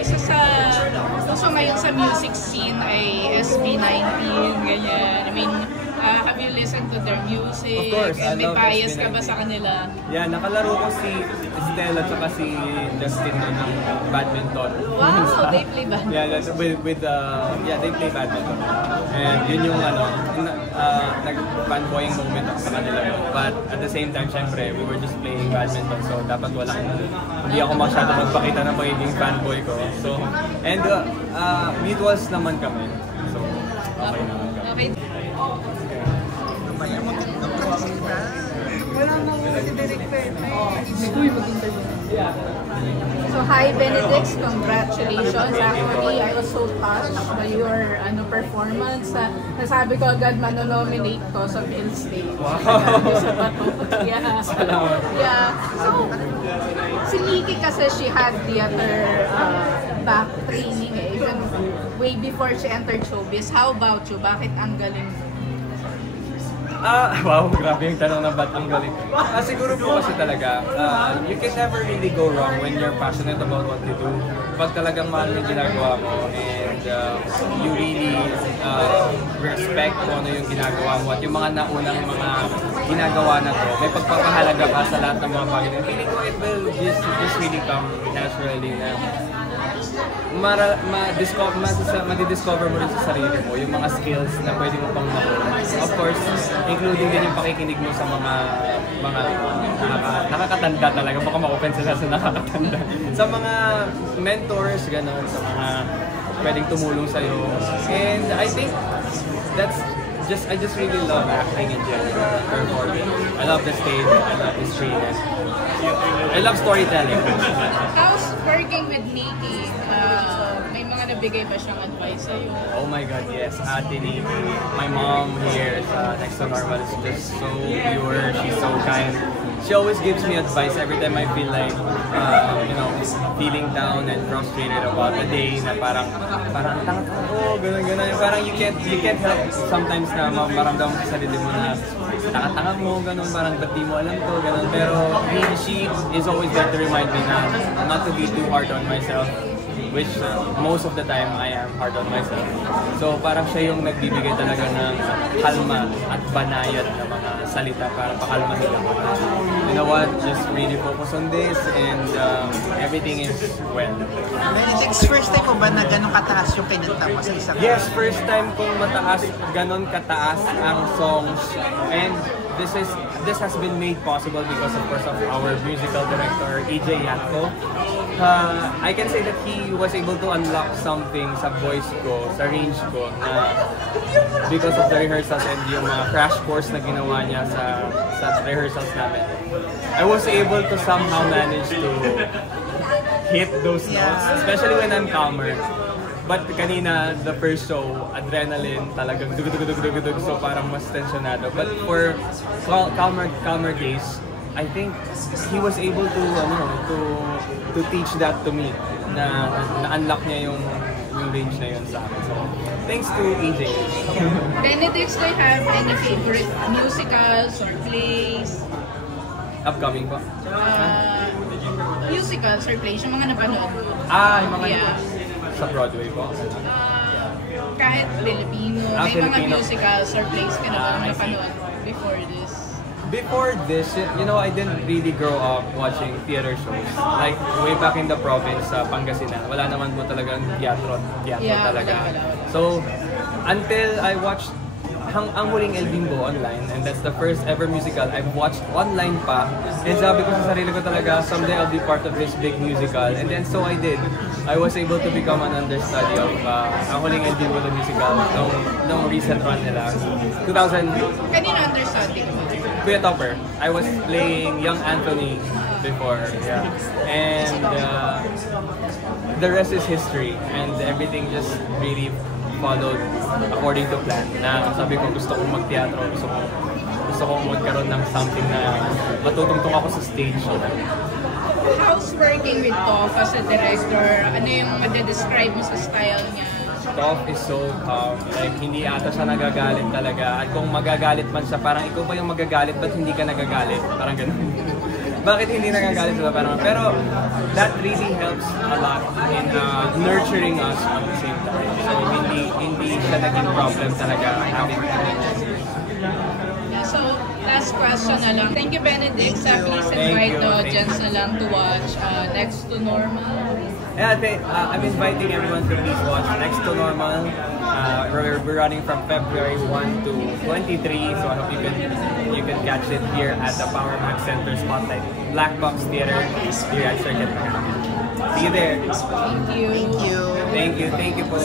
isa sa uso ngayon sa music scene ay SB19, ganyan. I mean, have you listened to their music? Of course, And may bias SB19. ka ba sa kanila? Yeah, nakalaro ko si Estelle at saka si Justin ng badminton. Wow, they play badminton. Yeah, that's yeah, they play badminton. And yun yung nag-fanboying moment ako sa kanila. But at the same time, syempre, we were just playing badminton. So dapat hindi ako masyado magpakita ng pagiging fanboy ko. So, and mutuals naman kami. So, okay naman kami. Okay. So hi Benedix, congratulations. Actually, I was so touched by your performance. Nasabi ko agad manonominate ko sa Phil Stage. Yeah. Yeah. So, si Nikki kasi she had theater back training even way before she entered showbiz. How about you? Bakit ang galing mo? Wow, grabe yung tanong ng ba't ang galing. Siguro po kasi talaga, you can never really go wrong when you're passionate about what you do. Pag talagang mahal mo yung ginagawa mo and you really respect kung ano yung ginagawa mo at yung mga naunang mga ginagawa na to, may pagpapahalaga ka sa lahat ng mga bagay. Feeling ko it will just really come naturally na ma-discover mo rin sa sarili mo yung mga skills na pwede mo pang makuha. Of course, including din yung pakikinig mo sa mga nakakatanda talaga. Baka ma-open sila sa nakakatanda. Sa mga mentors, gano'n, sa mga pwedeng tumulong sa'yo. And I think I just really love acting in general, performing. I love the stage, I love the screen, I love storytelling. How's working with Nikki? May mga nabigay ba siyang advice sa'yo? Oh my God, yes. Ate Nikki. My mom here next to Normal is just so pure. She's so kind. She always gives me advice every time I feel like, feeling down and frustrated about the day na parang tanga ko, ganun. Parang you can't help sometimes na maramdaman sa sarili mo na tanga mo, ganun, parang ba't di mo alam to, ganun. Pero she is always there to remind me na not to be too hard on myself, which most of the time I am hard on myself. So parang siya yung nagbibigay talaga ng kalma at banayad na mga salita para pakalmahin ako. You know what? Just really focus on this and everything is well. Benedix, first time mo ba na gano'ng kataas yung kinanta mo sa isang? Yes, first time kong ganon kataas ang songs, and this has been made possible because of course of our musical director EJ Yatko. I can say that he was able to unlock something sa voice ko, sa range ko, na because of the rehearsals and yung crash course na ginawa niya sa rehearsals namin. I was able to somehow manage to hit those notes, especially when I'm calmer. But kanina, the first show, adrenaline, talagang dug-dug-dug-dug-dug, so parang mas tensionado. But for calmer days, I think he was able to teach that to me, na unlock niya yung range na yun sa akin. So, thanks to EJ. Benedix, do you have any favorite musicals or plays? Upcoming po? Musicals or plays, yung mga napanood mo? Yung mga sa Broadway po? Kahit Filipino, may Filipino. mga musicals or plays ka na napanood before this? Before this, I didn't really grow up watching theater shows. Like, way back in the province sa Pangasinan, wala naman po talagang teatro talaga. So, until I watched Ang Huling El Bimbo online, and that's the first ever musical I've watched online pa. And sabi ko sa sarili ko talaga, someday I'll be part of this big musical. And then so I did. I was able to become an understudy of Ang Huling El Bimbo the musical nung recent run nila. 2000. Kanina understudy mo? Kuya Topper. I was playing young Anthony before. Yeah. And the rest is history. And everything just really followed according to plan. Na sabi ko, gusto kong mag-teatro, gusto kong magkaroon ng something na matutungtong ako sa stage. How's working with Toph as a director? Ano yung ma-describe mo sa style niya? Toph is so calm. Like, hindi ata siya nagagalit talaga. At kung magagalit man siya, parang ikaw pa yung magagalit, ba't hindi ka nagagalit? Parang ganun. bakit hindi nagagalit sila parang, pero that really helps a lot in nurturing us at the same time. So hindi siya naging problem talaga having Yeah, so, last question na lang. Thank you, Benedict. Please invite the audience na lang to watch Next to Normal. Yeah, I'm inviting everyone to please watch Next to Normal. We're running from February 1 to 23, so I hope you can catch it here at the Power Max Center Spotlight Black Box Theater here at Circuit. See you there. Thank you. Thank you. Thank you po.